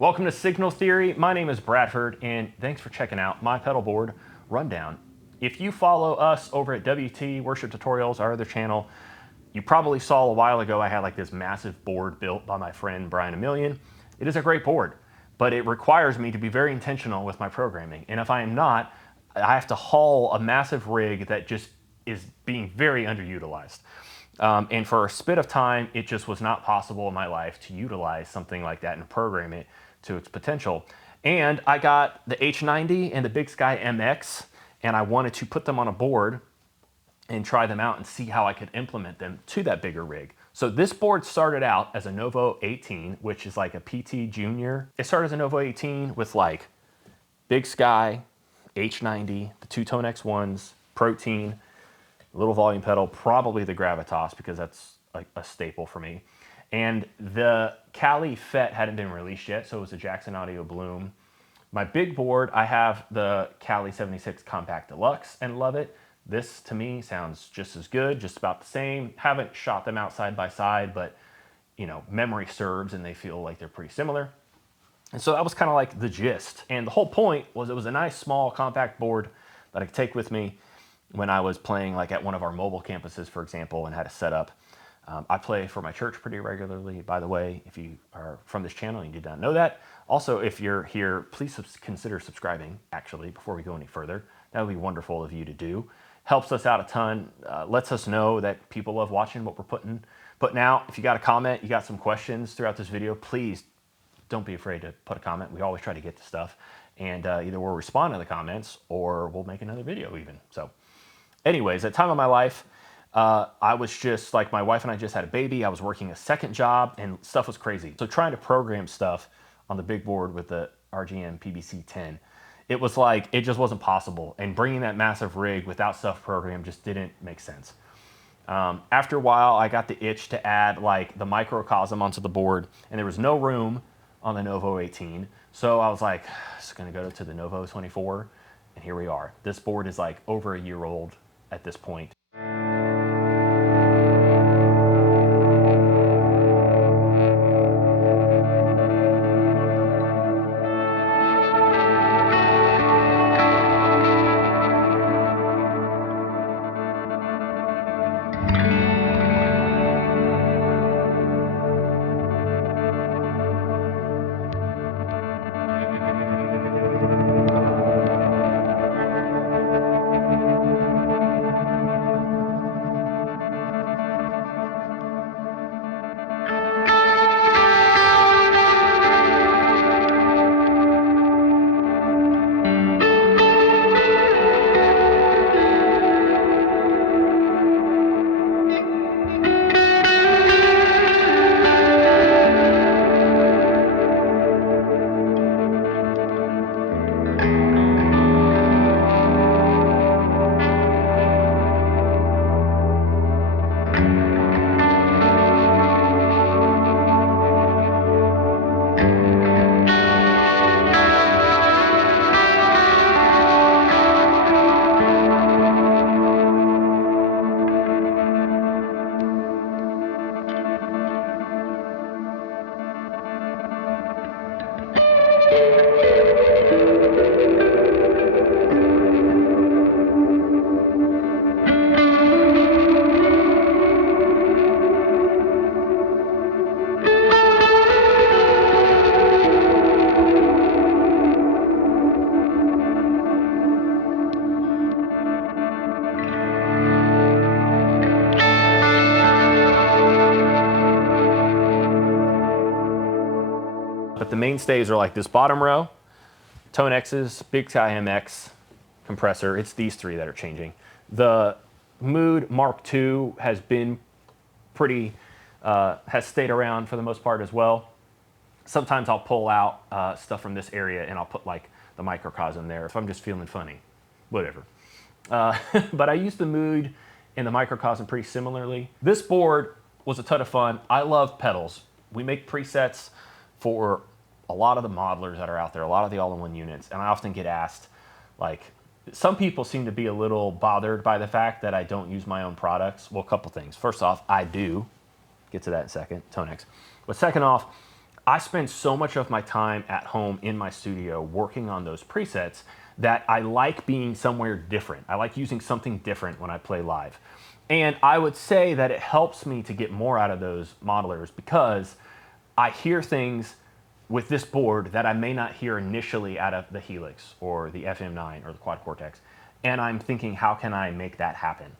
Welcome to Signal Theory. My name is Bradford, and thanks for checking out my pedalboard rundown. If you follow us over at WT Worship Tutorials, our other channel, you probably saw a while ago I had like this massive board built by my friend Browne. It is a great board, but it requires me to be very intentional with my programming. And if I am not, I have to haul a massive rig that just is being very underutilized. And for a spit of time, it just was not possible in my life to utilize something like that and program it to its potential. And I got the H90 and the Bigsky MX, and I wanted to put them on a board and try them out and see how I could implement them to that bigger rig. So this board started out as a Novo 18, which is like a PT Junior. It started as a Novo 18 with like Bigsky, H90, the two TONEX ones, Protein, little volume pedal, probably the Gravitas because that's like a staple for me. And the Cali FET hadn't been released yet, so it was a Jackson Audio Bloom. My big board, I have the Cali 76 Compact Deluxe and love it. This to me sounds just as good, just about the same. Haven't shot them out side by side, but you know, memory serves and they feel like they're pretty similar. And so that was kind of like the gist. And the whole point was it was a nice small compact board that I could take with me when I was playing like at one of our mobile campuses, for example, and had a setup. I play for my church pretty regularly, by the way, if you are from this channel and you did not know that. Also, if you're here, please consider subscribing, actually, before we go any further. That would be wonderful of you to do. Helps us out a ton, lets us know that people love watching what we're putting out. If you got a comment, you got some questions throughout this video, please don't be afraid to put a comment. We always try to get to stuff. And either we'll respond to the comments or we'll make another video even. So anyways, at the time of my life, I was just like, my wife and I just had a baby. I was working a second job and stuff was crazy. So trying to program stuff on the big board with the RGM PBC 10, it was like, it just wasn't possible. And bringing that massive rig without stuff programmed just didn't make sense. After a while, I got the itch to add like the microcosm onto the board, and there was no room on the Novo 18. So I was like, just gonna go to the Novo 24, and here we are. This board is like over a year old at this point. But the mainstays are like this bottom row, TONEX's, Bigsky MX, Compressor. It's these three that are changing. The Mood Mark II has been pretty, has stayed around for the most part as well. Sometimes I'll pull out stuff from this area and I'll put like the microcosm there if I'm just feeling funny, whatever. But I use the Mood and the microcosm pretty similarly. This board was a ton of fun. I love pedals. We make presets for a lot of the modelers that are out there, a lot of the all-in-one units, and I often get asked, like, some people seem to be a little bothered by the fact that I don't use my own products. Well, a couple things. First off, I do. Get to that in a second, TONEX. But second off, I spend so much of my time at home in my studio working on those presets that I like being somewhere different. I like using something different when I play live. And I would say that it helps me to get more out of those modelers because I hear things with this board that I may not hear initially out of the Helix or the FM9 or the Quad Cortex. And I'm thinking, how can I make that happen?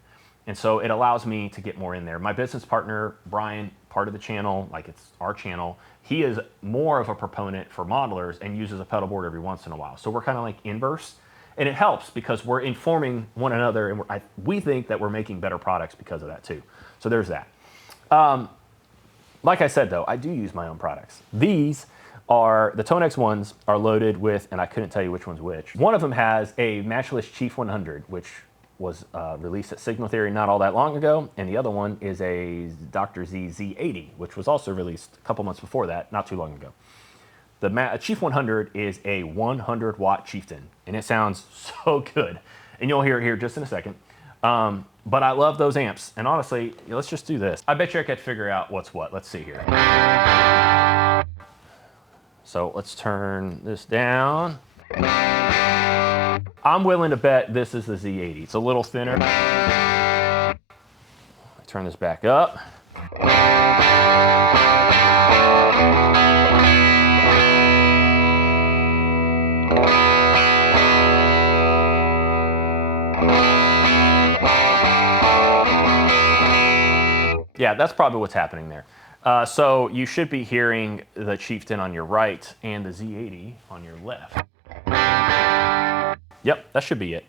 And so it allows me to get more in there. My business partner, Browne, part of the channel, like it's our channel, he is more of a proponent for modelers and uses a pedal board every once in a while. So we're kind of like inverse. And it helps because we're informing one another and we think that we're making better products because of that too. So there's that. Like I said though, I do use my own products. These are, the TONEX ones are loaded with, and I couldn't tell you which one's which. One of them has a Matchless Chief 100, which was released at Signal Theory not all that long ago, and the other one is a Dr. Z Z80, which was also released a couple months before that, not too long ago. The Chief 100 is a 100 watt Chieftain, and it sounds so good. And you'll hear it here just in a second. But I love those amps, and honestly, let's just do this. I bet you I could figure out what's what. Let's see here. So let's turn this down. I'm willing to bet this is the Z80. It's a little thinner. Turn this back up. Yeah, that's probably what's happening there. So you should be hearing the Chieftain on your right and the Z80 on your left. Yep, that should be it.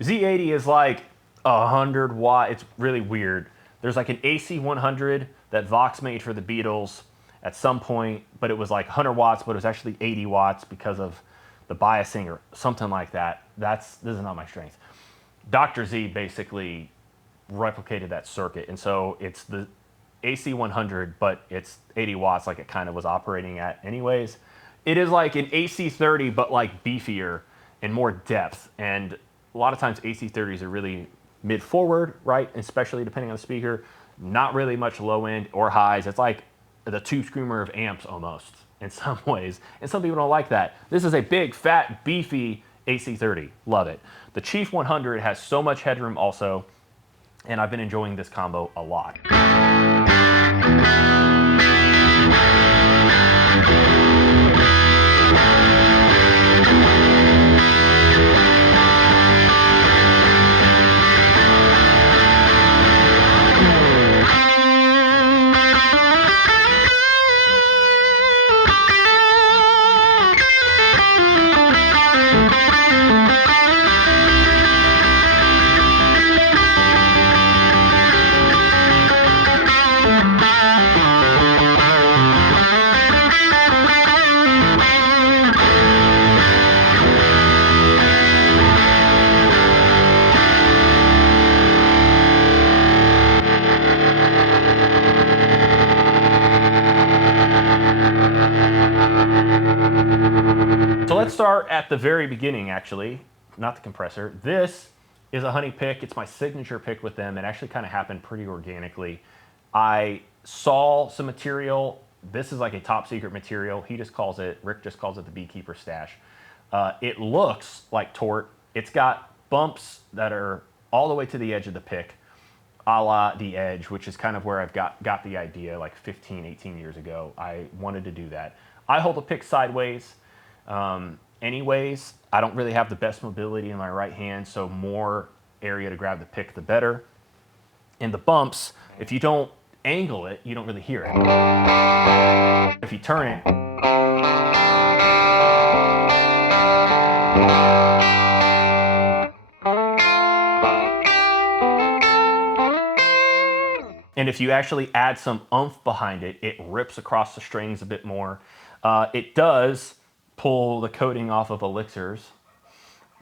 Z80 is like 100 watt. It's really weird. There's like an AC 100 that Vox made for the Beatles at some point, but it was like 100 watts, but it was actually 80 watts because of the biasing or something like that. This is not my strength. Dr. Z basically replicated that circuit, and so it's the AC 100, but it's 80 watts like it kind of was operating at anyways. It is like an AC 30, but like beefier and more depth, and a lot of times AC 30s are really mid-forward, right? Especially depending on the speaker, not really much low end or highs. It's like the Tube Screamer of amps almost in some ways, and some people don't like that. This is a big, fat, beefy AC 30, love it. The Chief 100 has so much headroom also, and I've been enjoying this combo a lot. So let's start at the very beginning, actually, not the compressor. This is a Honey pick. It's my signature pick with them. It actually kind of happened pretty organically. I saw some material. This is like a top secret material. Rick just calls it the Beekeeper Stash. It looks like Tort. It's got bumps that are all the way to the edge of the pick, a la the Edge, which is kind of where I've got the idea like 15, 18 years ago. I wanted to do that. I hold the pick sideways. Anyways, I don't really have the best mobility in my right hand, so more area to grab the pick, the better. And the bumps, if you don't angle it, you don't really hear it. If you turn it, and if you actually add some oomph behind it, it rips across the strings a bit more. It does pull the coating off of elixirs,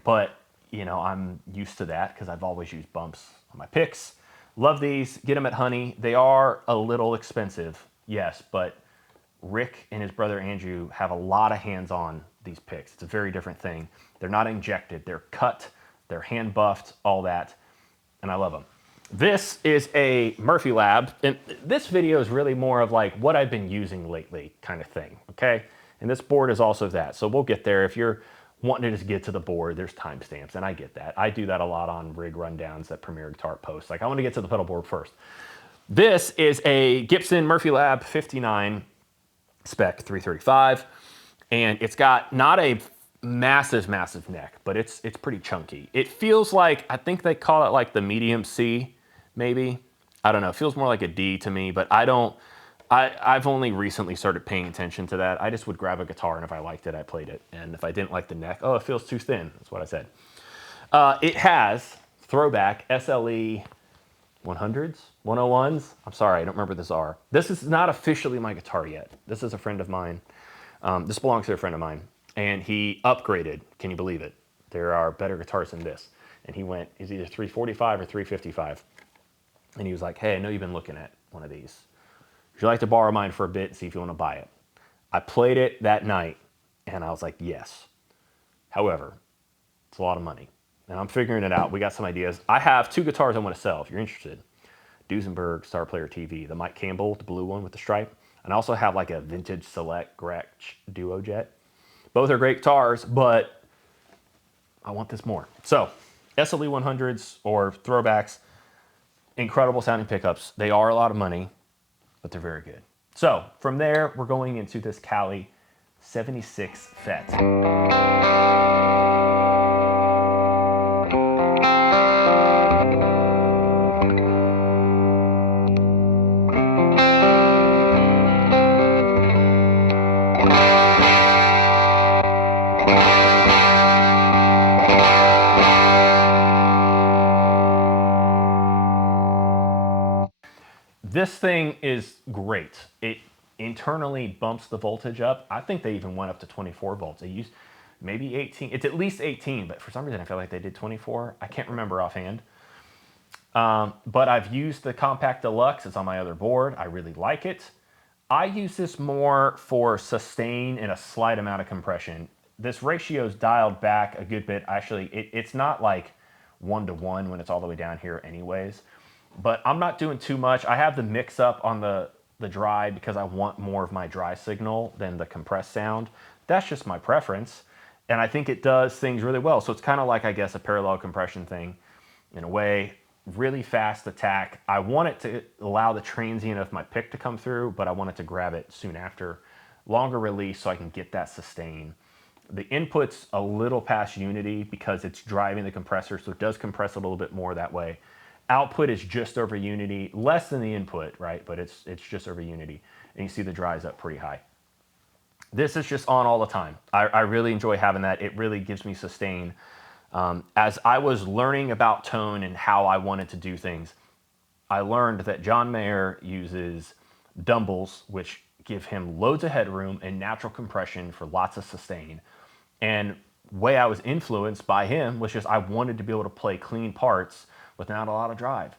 but you know, I'm used to that because I've always used bumps on my picks. Love these, get them at Honey. They are a little expensive, yes, but Rick and his brother Andrew have a lot of hands on these picks. It's a very different thing. They're not injected, they're cut, they're hand buffed, all that, and I love them. This is a Murphy Lab, and this video is really more of like what I've been using lately kind of thing, okay? And this board is also that, so we'll get there. If you're wanting to just get to the board, there's timestamps, and I get that. I do that a lot on rig rundowns that Premier Guitar posts. Like, I want to get to the pedal board first. This is a Gibson Murphy Lab 59 spec 335, and it's got not a massive neck, but it's pretty chunky. It feels like, I think they call it like the medium C, maybe. I don't know, it feels more like a D to me, but I've only recently started paying attention to that. I just would grab a guitar, and if I liked it, I played it. And if I didn't like the neck, oh, it feels too thin. That's what I said. It has throwback SLE 100s, 101s. I'm sorry, I don't remember this R. This is not officially my guitar yet. This is a friend of mine. This belongs to a friend of mine. And he upgraded. Can you believe it? There are better guitars than this. And he went, it's either 345 or 355. And he was like, hey, I know you've been looking at one of these. Would you like to borrow mine for a bit and see if you want to buy it? I played it that night, and I was like, yes. However, it's a lot of money. And I'm figuring it out. We got some ideas. I have 2 guitars I want to sell, if you're interested. Duesenberg Star Player TV, the Mike Campbell, the blue one with the stripe. And I also have like a vintage select Gretsch Duo Jet. Both are great guitars, but I want this more. So, SLE 100s or throwbacks, incredible sounding pickups. They are a lot of money, but they're very good. So, from there, we're going into this Cali 76 FET. This thing is great. It internally bumps the voltage up. I think they even went up to 24 volts. They used maybe 18. It's at least 18, but for some reason I feel like they did 24. I can't remember offhand. But I've used the Compact Deluxe. It's on my other board. I really like it. I use this more for sustain and a slight amount of compression. This ratio is dialed back a good bit. Actually, it's not like 1-to-1 when it's all the way down here anyways. But I'm not doing too much. I have the mix up on the dry because I want more of my dry signal than the compressed sound. That's just my preference. And I think it does things really well. So it's kind of like, I guess, a parallel compression thing in a way. Really fast attack. I want it to allow the transient of my pick to come through, but I want it to grab it soon after. Longer release so I can get that sustain. The input's a little past unity because it's driving the compressor, so it does compress a little bit more that way. Output is just over unity, less than the input, right? But it's just over unity. And you see the dries up pretty high. This is just on all the time. I really enjoy having that. It really gives me sustain. As I was learning about tone and how I wanted to do things, I learned that John Mayer uses dumbbells, which give him loads of headroom and natural compression for lots of sustain. And the way I was influenced by him was just I wanted to be able to play clean parts without a lot of drive,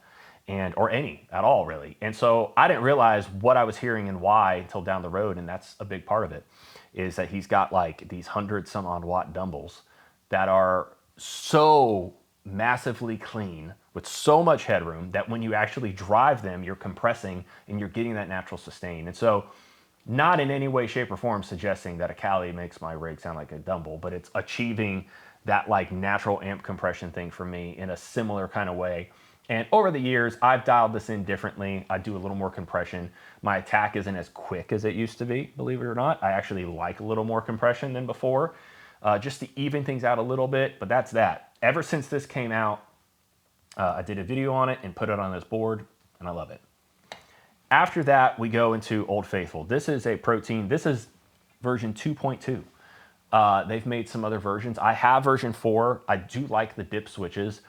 or any at all, really. And so I didn't realize what I was hearing and why until down the road, and that's a big part of it, is that he's got like these 100-some-odd watt dumbbells that are so massively clean with so much headroom that when you actually drive them, you're compressing and you're getting that natural sustain. And so not in any way, shape, or form suggesting that a Cali makes my rig sound like a dumbbell, but it's achieving that like natural amp compression thing for me in a similar kind of way. And over the years, I've dialed this in differently. I do a little more compression. My attack isn't as quick as it used to be, believe it or not. I actually like a little more compression than before, just to even things out a little bit, but that's that. Ever since this came out, I did a video on it and put it on this board, and I love it. After that, we go into Old Faithful. This is a Protein. This is version 2.2. They've made some other versions. I have version 4. I do like the dip switches.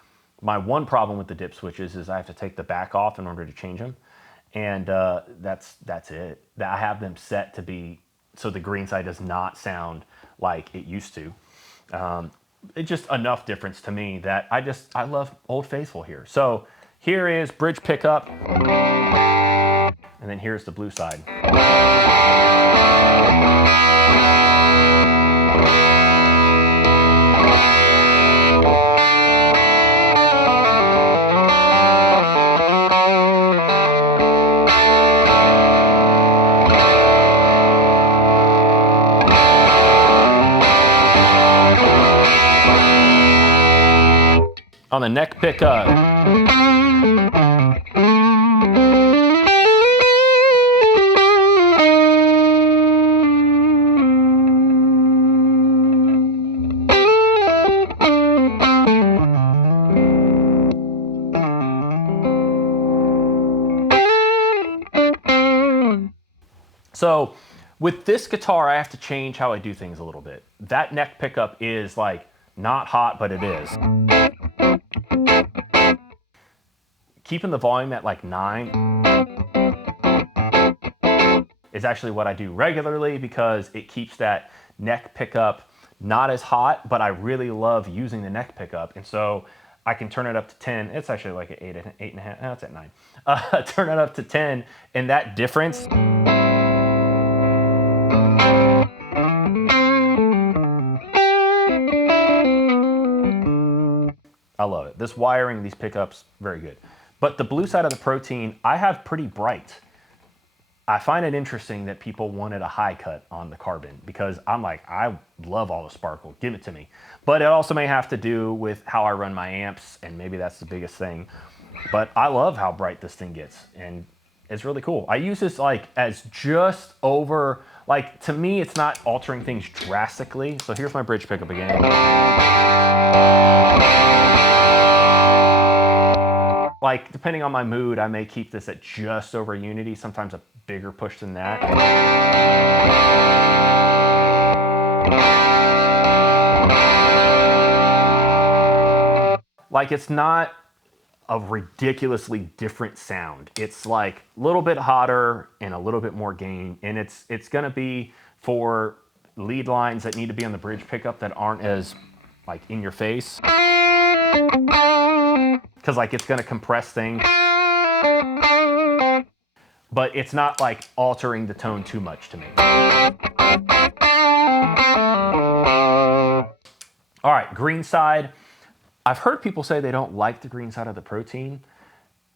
My one problem with the dip switches is I have to take the back off in order to change them. And that's it. I have them set to be so the green side does not sound like it used to. It's just enough difference to me that I love Old Faithful here. So here is bridge pickup, and then here's the blue side. On the neck pickup. So with this guitar, I have to change how I do things a little bit. That neck pickup is like not hot, but it is. Keeping the volume at like 9 is actually what I do regularly because it keeps that neck pickup not as hot, but I really love using the neck pickup. And so I can turn it up to 10. It's actually like an 8.5. No, it's at 9. Turn it up to 10, and that difference. I love it. This wiring, these pickups, very good. But the blue side of the Protein, I have pretty bright. I find it interesting that people wanted a high cut on the carbon because I'm like, I love all the sparkle, give it to me. But it also may have to do with how I run my amps, and maybe that's the biggest thing. But I love how bright this thing gets, and it's really cool. I use this like as just over, like to me, it's not altering things drastically. So here's my bridge pickup again. Like, depending on my mood, I may keep this at just over unity, sometimes a bigger push than that. Like, it's not a ridiculously different sound. It's like a little bit hotter and a little bit more gain, and it's gonna be for lead lines that need to be on the bridge pickup that aren't as like in your face. Because like it's gonna compress things, but it's not like altering the tone too much to me. All right, green side. I've heard people say they don't like the green side of the Protein.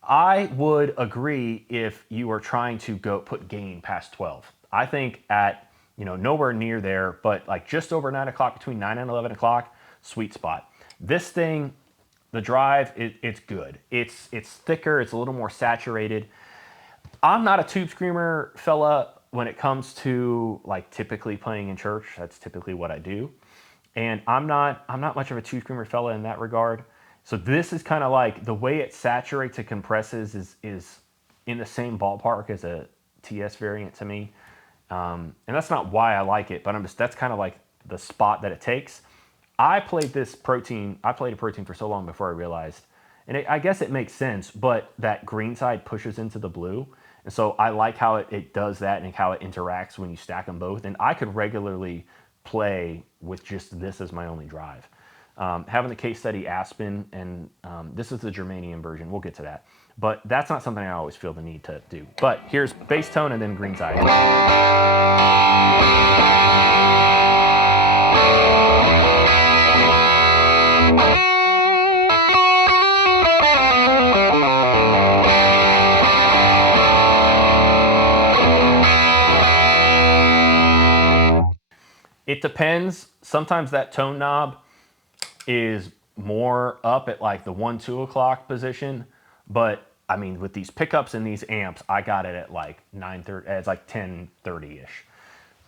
I would agree if you are trying to go put gain past 12. I think at, nowhere near there, but like just over 9 o'clock, between 9 and 11 o'clock, sweet spot. This thing, the drive, it's good. It's thicker, it's a little more saturated. I'm not a tube screamer fella when it comes to like typically playing in church. That's typically what I do. And I'm not much of a tube screamer fella in that regard. So this is kind of like the way it saturates and compresses is in the same ballpark as a TS variant to me. And that's not why I like it, but that's kind of like the spot that it takes. I played a Protein for so long before I realized, and I guess it makes sense, but that green side pushes into the blue. And so I like how it does that and how it interacts when you stack them both. And I could regularly play with just this as my only drive. Having the case study Aspen, and this is the germanium version, we'll get to that. But that's not something I always feel the need to do. But here's bass tone and then green side. It depends. Sometimes that tone knob is more up at like the 1, 2 o'clock position. But I mean, with these pickups and these amps, I got it at like 9:30, it's like 10:30-ish.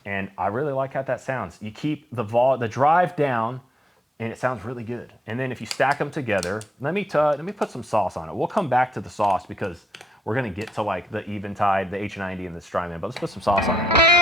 And I really like how that sounds. You keep the drive down and it sounds really good. And then if you stack them together, let me put some sauce on it. We'll come back to the sauce because we're gonna get to like the Eventide, the H90 and the Strymon, but let's put some sauce on it.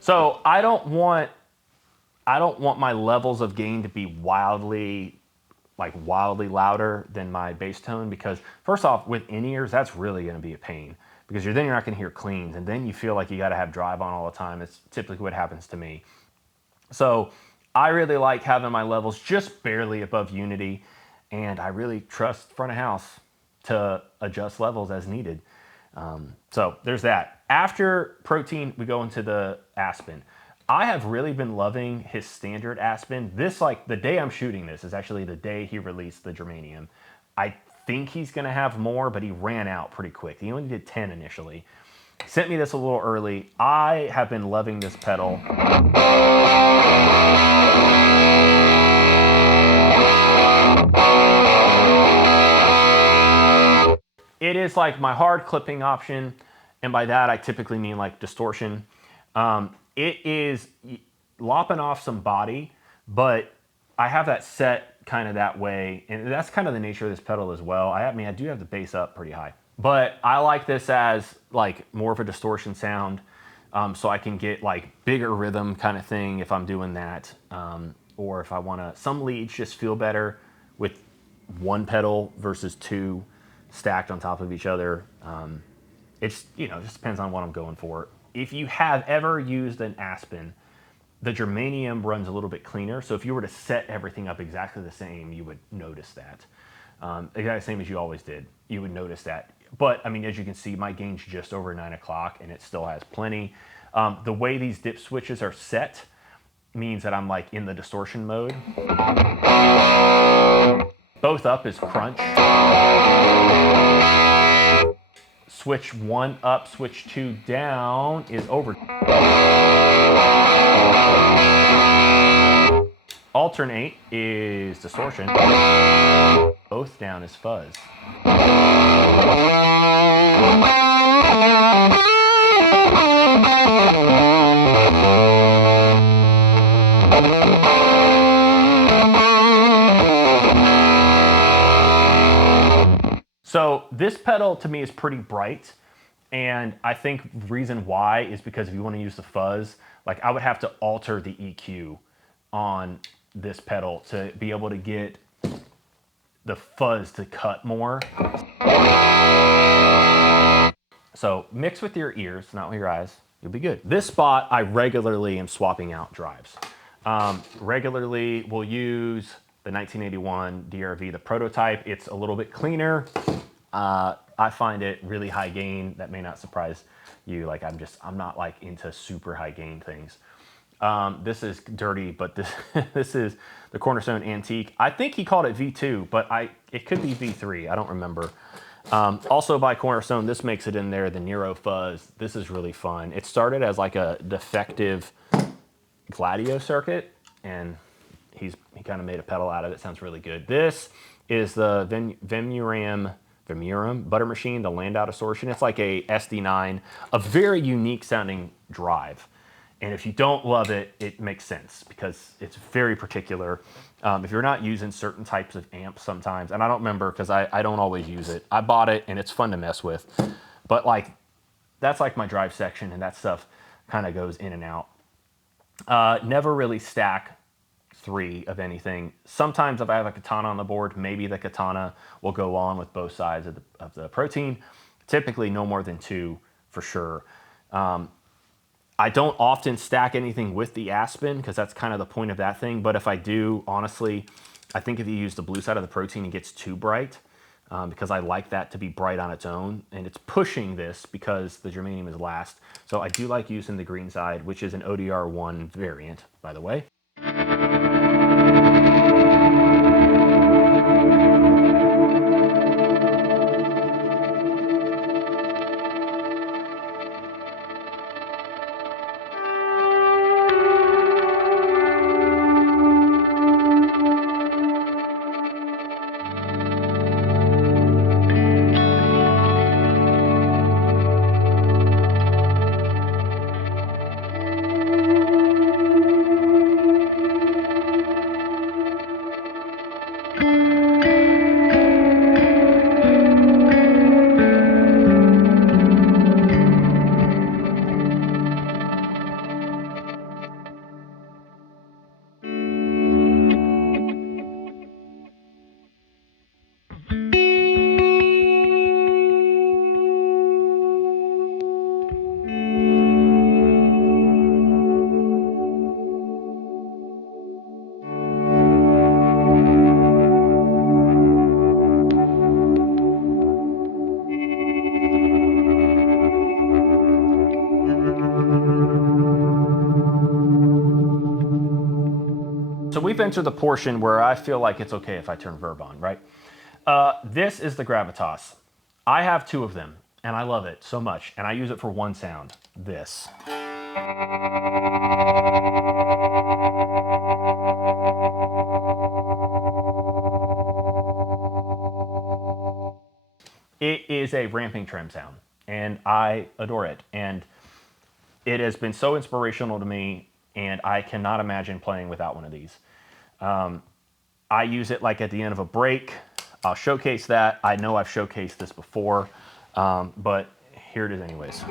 So I don't want my levels of gain to be wildly louder than my bass tone, because first off, with in-ears, that's really going to be a pain, because then you're not going to hear cleans, and then you feel like you got to have drive on all the time. It's typically what happens to me. So I really like having my levels just barely above unity, and I really trust front of house to adjust levels as needed. So there's that. After protein, we go into the Aspen. I have really been loving his standard Aspen. This, like, the day I'm shooting this is actually the day he released the germanium. I think he's gonna have more, but he ran out pretty quick. He only did 10 initially. He sent me this a little early. I have been loving this pedal. It is like my hard clipping option, and by that I typically mean like distortion. It is lopping off some body, but I have that set kind of that way, and that's kind of the nature of this pedal as well. I mean, I do have the bass up pretty high, but I like this as like more of a distortion sound, so I can get like bigger rhythm kind of thing if I'm doing that, or if I want to. Some leads just feel better with one pedal versus two stacked on top of each other. It's, you know, it just depends on what I'm going for. If you have ever used an Aspen, the germanium runs a little bit cleaner. So if you were to set everything up exactly the same, you would notice that. Exactly the same as you always did, you would notice that. But I mean, as you can see, my gain's just over 9 o'clock and it still has plenty. The way these dip switches are set means that I'm like in the distortion mode. Both up is crunch. Switch 1 up, switch 2 down is over. Alternate is distortion. Both down is fuzz. So this pedal to me is pretty bright, and I think the reason why is because if you want to use the fuzz, like I would have to alter the EQ on this pedal to be able to get the fuzz to cut more. So mix with your ears, not with your eyes, you'll be good. This spot, I regularly am swapping out drives. Regularly we'll use the 1981 DRV, the prototype. It's a little bit cleaner. I find it really high gain. That may not surprise you. Like I'm not like into super high gain things. This is dirty, but this is the Cornerstone Antique. I think he called it V2, but it could be V3. I don't remember. Also by Cornerstone, this makes it in there, the Nero Fuzz. This is really fun. It started as like a defective Gladio circuit, and he kind of made a pedal out of it. Sounds really good. This is the Vemuram Butter Machine, the Landau distortion. It's like a SD9, a very unique sounding drive. And if you don't love it, it makes sense because it's very particular. If you're not using certain types of amps sometimes, and I don't remember because I don't always use it. I bought it and it's fun to mess with, but like that's like my drive section, and that stuff kind of goes in and out. Never really stack 3 of anything. Sometimes if I have a katana on the board, maybe the katana will go on with both sides of the protein. Typically no more than 2 for sure. I don't often stack anything with the Aspen because that's kind of the point of that thing. But if I do, honestly, I think if you use the blue side of the protein, it gets too bright because I like that to be bright on its own. And it's pushing this because the germanium is last. So I do like using the green side, which is an ODR1 variant, by the way. we've entered the portion where I feel like it's okay if I turn verb on, right? This is the Gravitas. I have 2 of them, and I love it so much, and I use it for one sound, this. It is a ramping trem sound, and I adore it. And it has been so inspirational to me, and I cannot imagine playing without one of these. I use it like at the end of a break. I'll showcase that. I know I've showcased this before, but here it is anyways.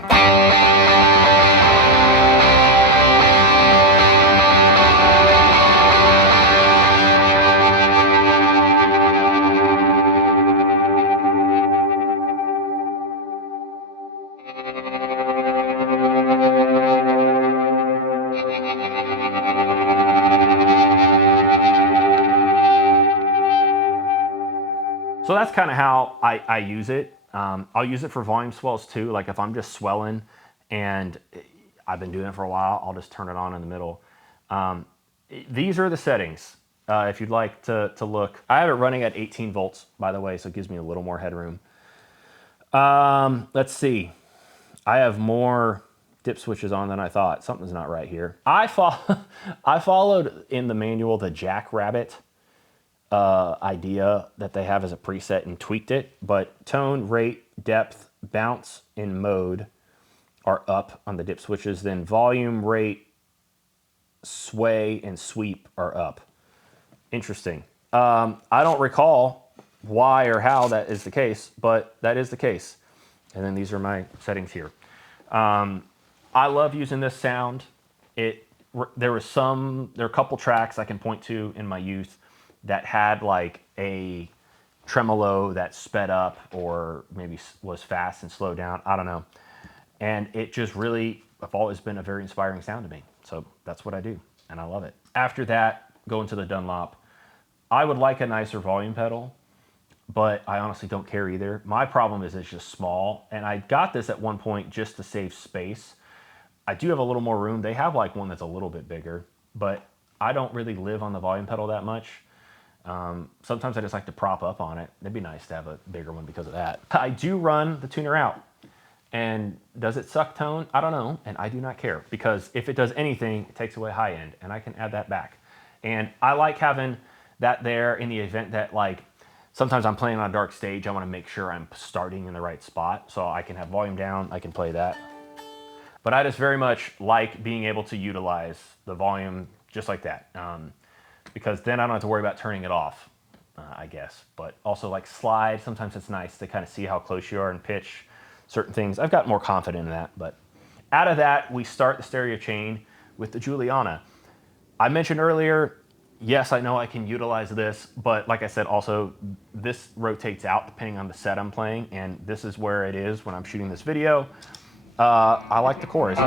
So that's kind of how I use it. I'll use it for volume swells too. Like if I'm just swelling and I've been doing it for a while, I'll just turn it on in the middle. These are the settings. If you'd like to look. I have it running at 18 volts, by the way, so it gives me a little more headroom. Let's see. I have more dip switches on than I thought. Something's not right here. I followed in the manual the Jackrabbit idea that they have as a preset and tweaked it, but tone, rate, depth, bounce, and mode are up on the dip switches. Then volume, rate, sway, and sweep are up. Interesting. I don't recall why or how that is the case, but that is the case. And then these are my settings here. I love using this sound. There are a couple tracks I can point to in my youth that had like a tremolo that sped up or maybe was fast and slowed down. I don't know. And it just really, have always been a very inspiring sound to me. So that's what I do, and I love it. After that, go into the Dunlop. I would like a nicer volume pedal, but I honestly don't care either. My problem is it's just small, and I got this at one point just to save space. I do have a little more room. They have like one that's a little bit bigger, but I don't really live on the volume pedal that much. Sometimes I just like to prop up on it. It'd be nice to have a bigger one because of that. I do run the tuner out. And does it suck tone? I don't know, and I do not care, because if it does anything, it takes away high end, and I can add that back. And I like having that there in the event that, like, sometimes I'm playing on a dark stage, I want to make sure I'm starting in the right spot, so I can have volume down, I can play that. But I just very much like being able to utilize the volume just like that. Because then I don't have to worry about turning it off, I guess. But also like slide, sometimes it's nice to kind of see how close you are in pitch, certain things. I've got more confident in that. But out of that, we start the stereo chain with the Julianna. I mentioned earlier, yes, I know I can utilize this, but like I said, also this rotates out depending on the set I'm playing, and this is where it is when I'm shooting this video. I like the chorus.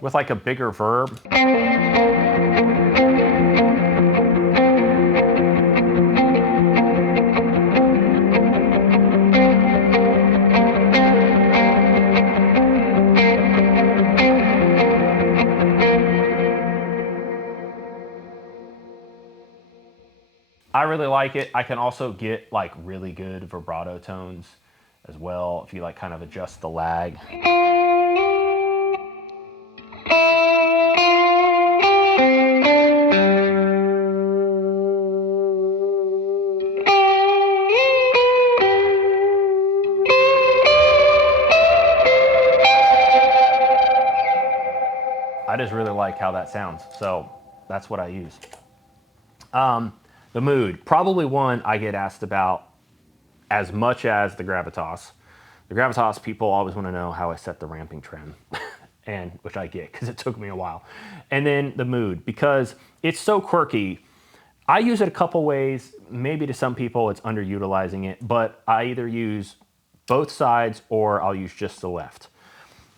With like a bigger verb. I really like it. I can also get like really good vibrato tones as well if you like kind of adjust the lag. I just really like how that sounds, so that's what I use. The mood, probably one I get asked about as much as the Gravitas. The Gravitas, people always want to know how I set the ramping trem, and which I get because it took me a while. And then the mood, because it's so quirky. I use it a couple ways. Maybe to some people it's underutilizing it, but I either use both sides or I'll use just the left.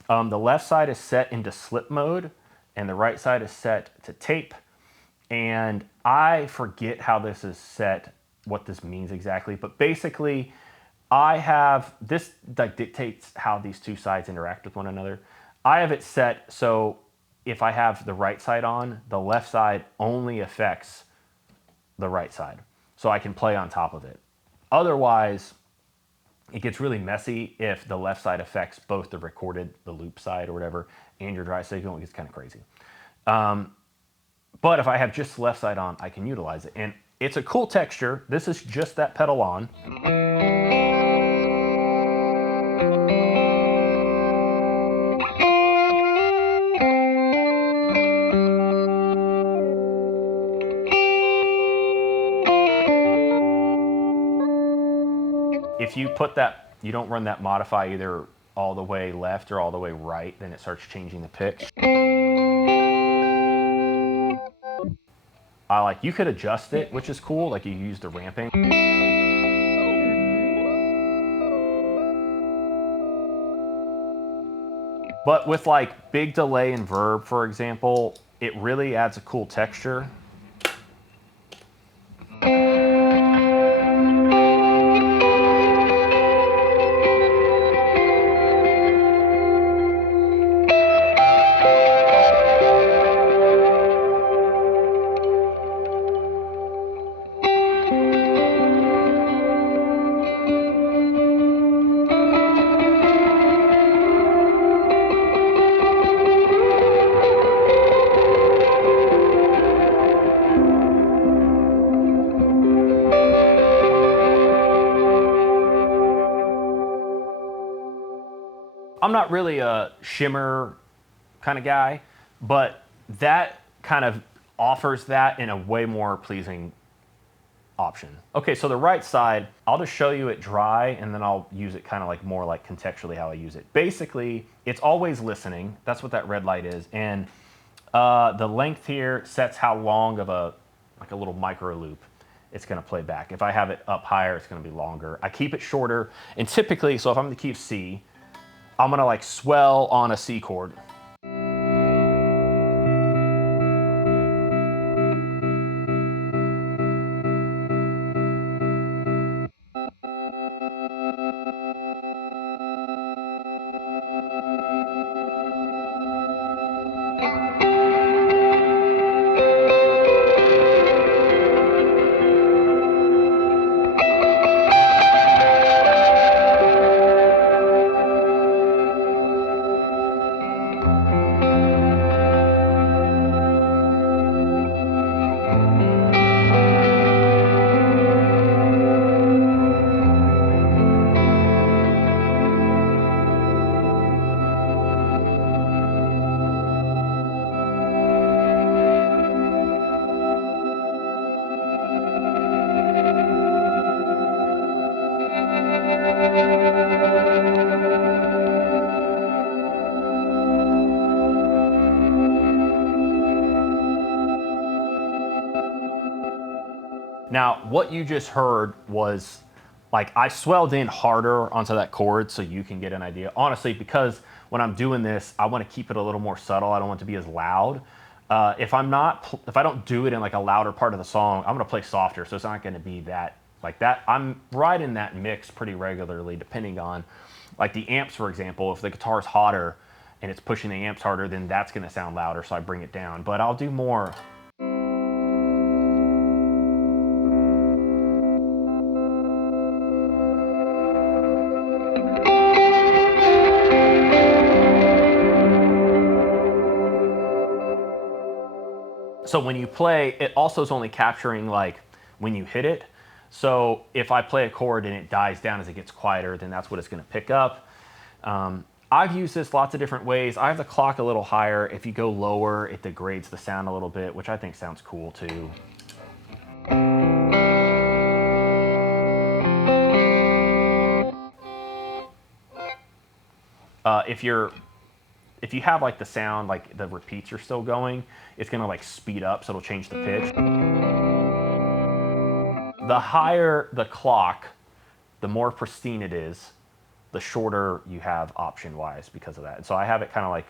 The left side is set into slip mode, and the right side is set to tape. And I forget how this is set, what this means exactly, but basically I have, this like dictates how these two sides interact with one another. I have it set so if I have the right side on, the left side only affects the right side. So I can play on top of it. Otherwise, it gets really messy if the left side affects both the recorded, the loop side or whatever, and your dry signal. It gets kind of crazy. But if I have just the left side on, I can utilize it. And it's a cool texture. This is just that pedal on. If you put that, you don't run that modify either all the way left or all the way right, then it starts changing the pitch. You could adjust it, which is cool, like you use the ramping. But with like big delay and verb, for example, it really adds a cool texture. I'm not really a shimmer kind of guy, but that kind of offers that in a way more pleasing option. Okay, so the right side, I'll just show you it dry and then I'll use it kind of like more like contextually how I use it. Basically, it's always listening. That's what that red light is. And the length here sets how long of a little micro loop it's gonna play back. If I have it up higher, it's gonna be longer. I keep it shorter, and typically, so if I'm gonna keep C, I'm gonna like swell on a C chord. Now, what you just heard was like I swelled in harder onto that chord so you can get an idea. Honestly, because when I'm doing this, I want to keep it a little more subtle. I don't want it to be as loud. If I don't do it in like a louder part of the song, I'm gonna play softer, so it's not gonna be that like that. I'm riding that mix pretty regularly, depending on like the amps, for example. If the guitar's hotter and it's pushing the amps harder, then that's gonna sound louder, so I bring it down. But I'll do more. So when you play, it also is only capturing like when you hit it. So if I play a chord and it dies down as it gets quieter, then that's what it's gonna pick up. I've used this lots of different ways. I have the clock a little higher. If you go lower, it degrades the sound a little bit, which I think sounds cool too. If you have like the sound, like the repeats are still going, it's gonna like speed up, so it'll change the pitch. The higher the clock, the more pristine it is, the shorter you have option-wise because of that. And so I have it kind of like,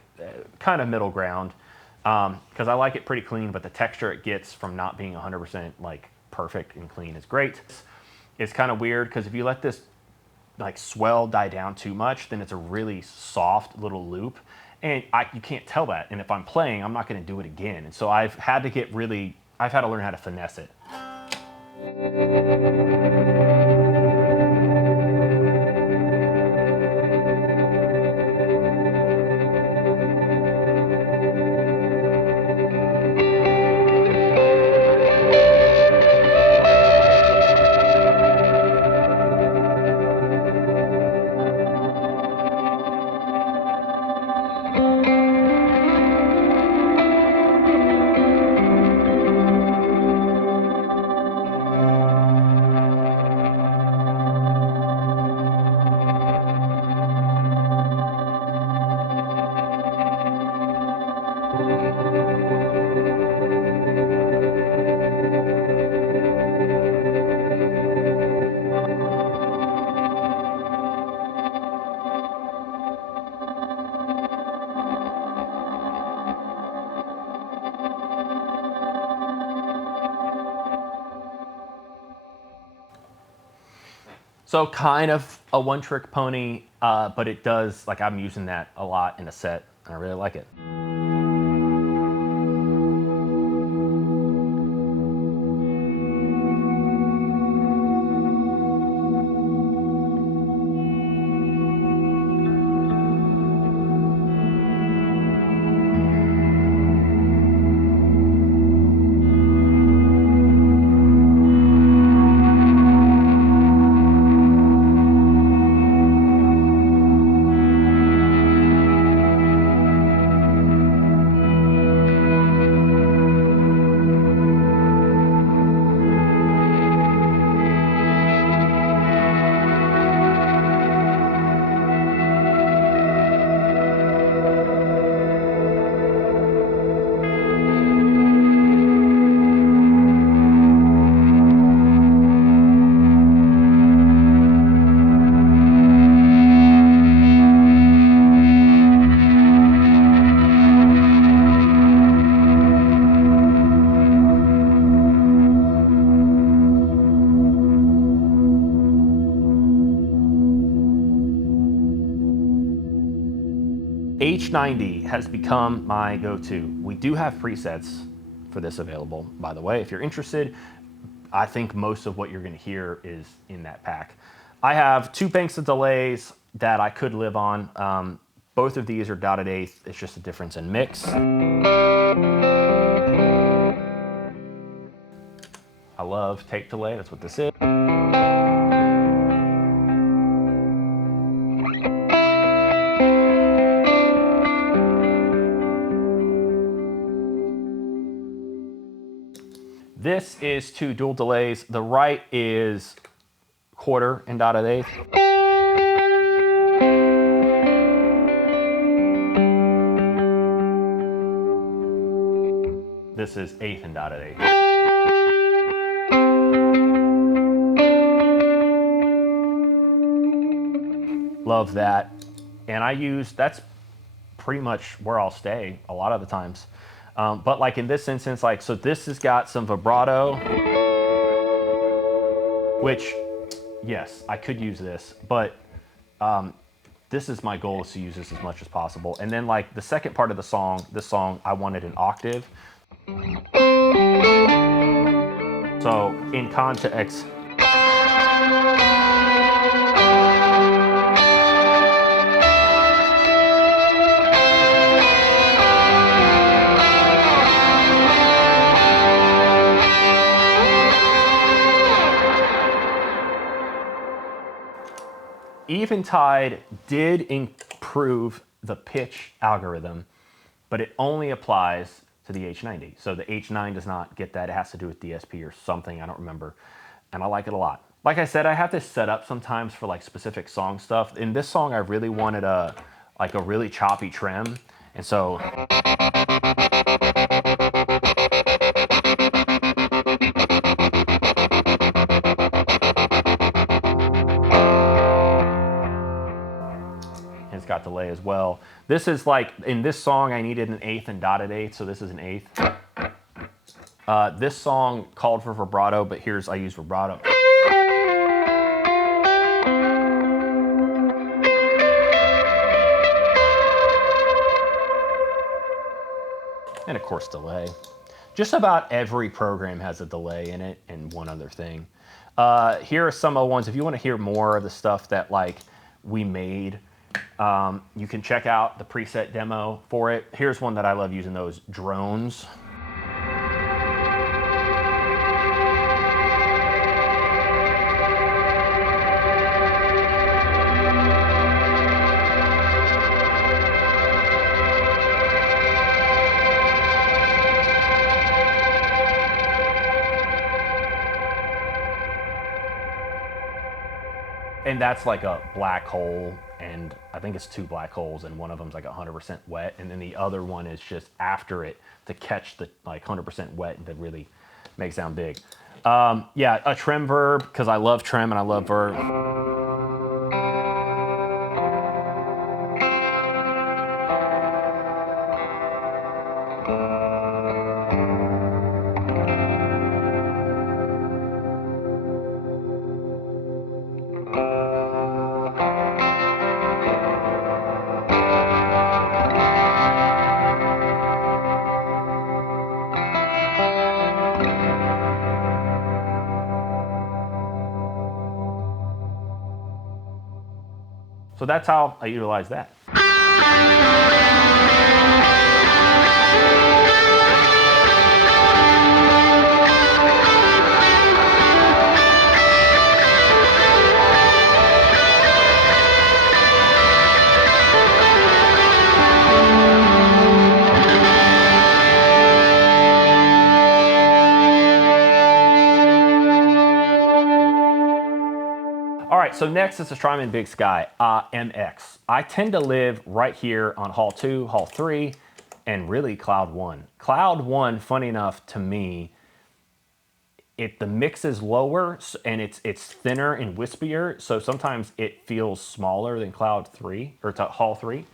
kind of middle ground, because I like it pretty clean, but the texture it gets from not being 100% like perfect and clean is great. It's kind of weird, because if you let this like swell die down too much, then it's a really soft little loop. And you can't tell that. And if I'm playing, I'm not going to do it again. And so I've had to learn how to finesse it. So kind of a one-trick pony, but it does, like I'm using that a lot in a set, and I really like it. H90 has become my go-to. We do have presets for this available, by the way. If you're interested, I think most of what you're going to hear is in that pack. I have 2 banks of delays that I could live on. Both of these are dotted eighth. It's just a difference in mix. I love tape delay. That's what this is. This is 2 dual delays. The right is quarter and dotted eighth. This is eighth and dotted eighth. Love that. And that's pretty much where I'll stay a lot of the times. But like in this instance, like, so this has got some vibrato, which, yes, I could use this, but this is my goal, is to use this as much as possible. And then like the second part of the song, this song, I wanted an octave. So in context, Eventide did improve the pitch algorithm, but it only applies to the H90. So the H9 does not get that. It has to do with DSP or something, I don't remember. And I like it a lot. Like I said, I have this set up sometimes for like specific song stuff. In this song, I really wanted a really choppy trem. And so it's got delay as well. This is like, in this song, I needed an eighth and dotted eighth, so this is an eighth. This song called for vibrato, but I use vibrato. And of course delay. Just about every program has a delay in it, and one other thing. Here are some of the ones, if you want to hear more of the stuff that like we made, you can check out the preset demo for it. Here's one that I love using, those drones. And that's like a black hole, and I think it's 2 black holes, and one of them's like 100% wet, and then the other one is just after it to catch the like 100% wet and to really make it sound big. Yeah, a trem verb, because I love trem and I love verb. So that's how I utilize that. All right, so next is the Strymon Bigsky MX. I tend to live right here on Hall 2, Hall 3, and really Cloud 1. Cloud 1, funny enough to me, the mix is lower and it's thinner and wispier, so sometimes it feels smaller than Cloud 3 or Hall 3.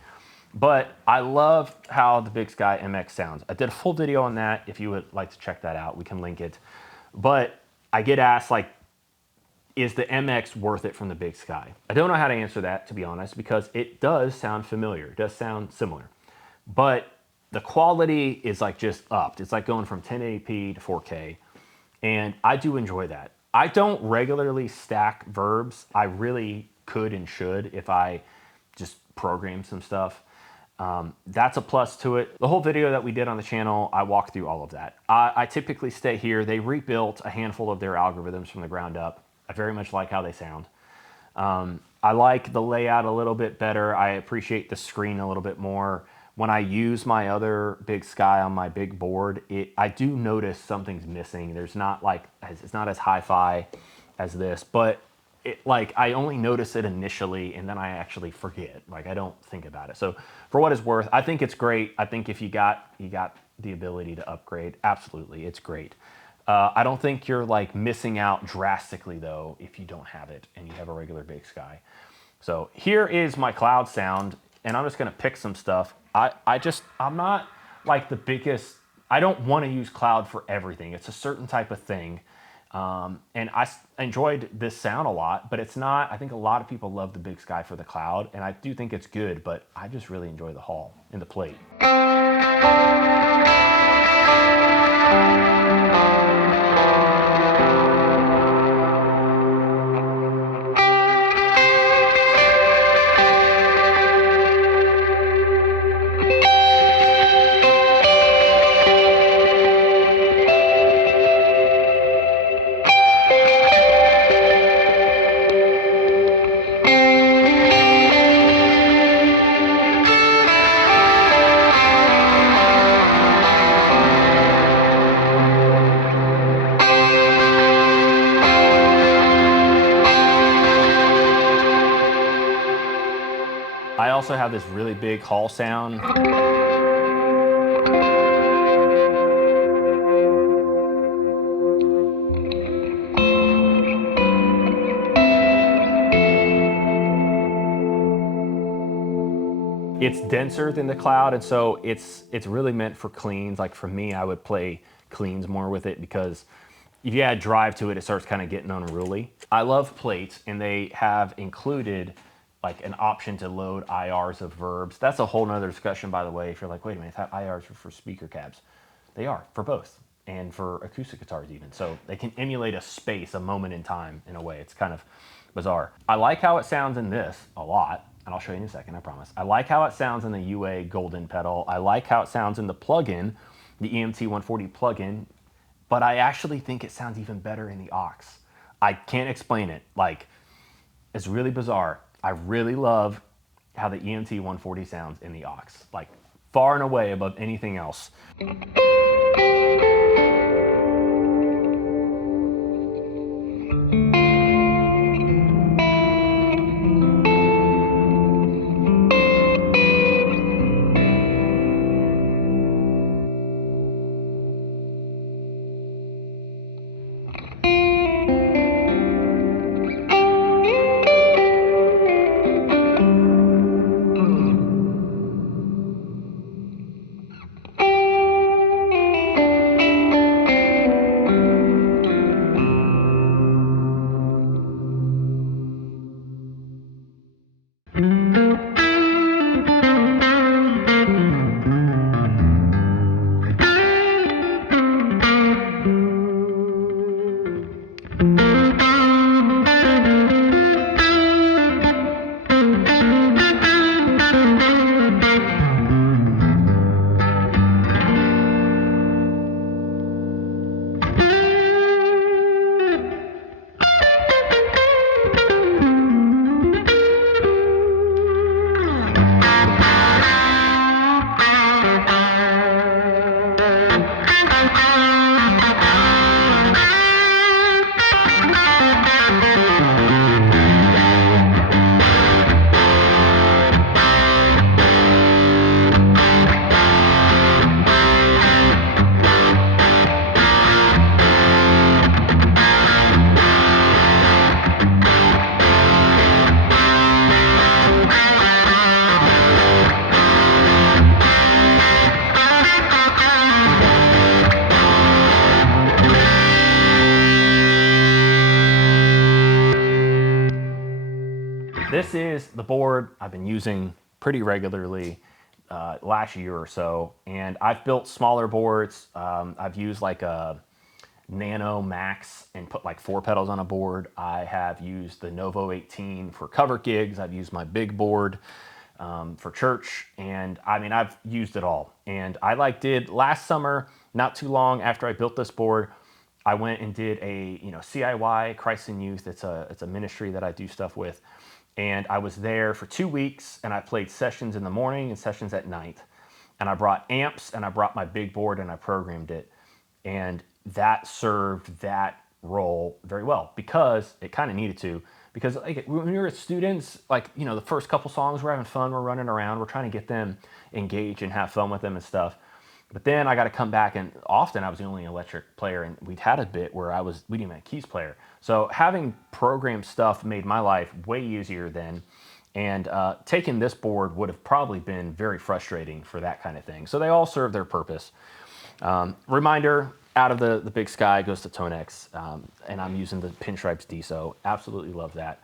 But I love how the Bigsky MX sounds. I did a full video on that. If you would like to check that out, we can link it. But I get asked, like, is the MX worth it from the Bigsky? I don't know how to answer that, to be honest, because it does sound familiar. It does sound similar. But the quality is like just upped. It's like going from 1080p to 4K. And I do enjoy that. I don't regularly stack verbs. I really could and should if I just program some stuff. That's a plus to it. The whole video that we did on the channel, I walked through all of that. I typically stay here. They rebuilt a handful of their algorithms from the ground up. I very much like how they sound. I like the layout a little bit better. I appreciate the screen a little bit more. When I use my other Bigsky on my big board, I do notice something's missing. There's not like, it's not as hi-fi as this, but I only notice it initially and then I actually forget. Like, I don't think about it. So for what it's worth, I think it's great. I think if you got the ability to upgrade, absolutely, it's great. I don't think you're like missing out drastically though if you don't have it and you have a regular Bigsky. So here is my cloud sound, and I'm just gonna pick some stuff. I'm not like the biggest, I don't want to use cloud for everything. It's a certain type of thing. And I enjoyed this sound a lot, but it's not, I think a lot of people love the Bigsky for the cloud, and I do think it's good, but I just really enjoy the Hall and the plate. I also have this really big Hall sound. It's denser than the cloud, and so it's really meant for cleans. Like for me, I would play cleans more with it because if you add drive to it, it starts kind of getting unruly. I love plates, and they have included like an option to load IRs of verbs. That's a whole nother discussion, by the way. If you're like, wait a minute, I thought IRs were for speaker cabs. They are for both, and for acoustic guitars even. So they can emulate a space, a moment in time in a way. It's kind of bizarre. I like how it sounds in this a lot, and I'll show you in a second, I promise. I like how it sounds in the UA Golden pedal. I like how it sounds in the plugin, the EMT 140 plugin, but I actually think it sounds even better in the aux. I can't explain it. Like, it's really bizarre. I really love how the EMT 140 sounds in the aux, like far and away above anything else. This is the board I've been using pretty regularly last year or so, and I've built smaller boards. I've used like a Nano Max and put like 4 pedals on a board. I have used the Novo 18 for cover gigs. I've used my big board for church, and I mean, I've used it all. And I did last summer, not too long after I built this board, I went and did a CIY, Christ in Youth. It's a ministry that I do stuff with. And I was there for 2 weeks, and I played sessions in the morning and sessions at night. And I brought amps, and I brought my big board, and I programmed it. And that served that role very well, because it kind of needed to. Because like, when we were students, the first couple songs, we're having fun, we're running around, we're trying to get them engaged and have fun with them and stuff. But then I got to come back, and often I was the only electric player, and we'd had a bit where we didn't even have a keys player. So having programmed stuff made my life way easier then, and taking this board would have probably been very frustrating for that kind of thing. So they all serve their purpose. Reminder, out of the big sky goes to TONEX, and I'm using the Pinstripe DISO. Absolutely love that.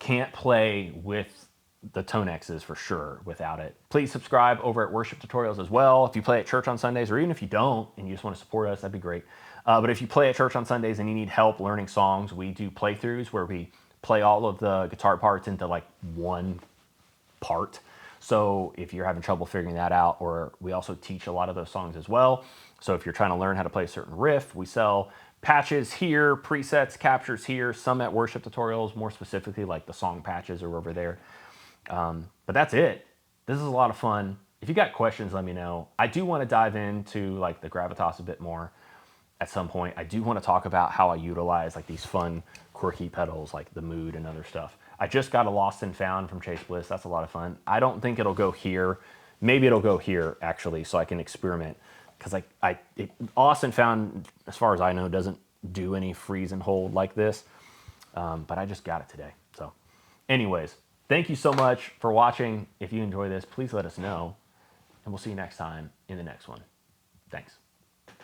Can't play with the TONEXs for sure without it. Please subscribe over at Worship Tutorials as well. If you play at church on Sundays, or even if you don't and you just want to support us, that'd be great. But if you play at church on Sundays and you need help learning songs, we do playthroughs where we play all of the guitar parts into like one part. So if you're having trouble figuring that out, or we also teach a lot of those songs as well. So if you're trying to learn how to play a certain riff, we sell patches here, presets, captures here, some at Worship Tutorials, more specifically like the song patches are over there. But that's it. This is a lot of fun. If you got questions, let me know. I do want to dive into like the Gravitas a bit more at some point. I do want to talk about how I utilize like these fun, quirky pedals, like the Mood and other stuff. I just got a Lost and Found from Chase Bliss. That's a lot of fun. I don't think it'll go here. Maybe it'll go here actually, so I can experiment. Because Lost and Found, as far as I know, doesn't do any freeze and hold like this. But I just got it today. So anyways, thank you so much for watching. If you enjoy this, please let us know. And we'll see you next time in the next one. Thanks.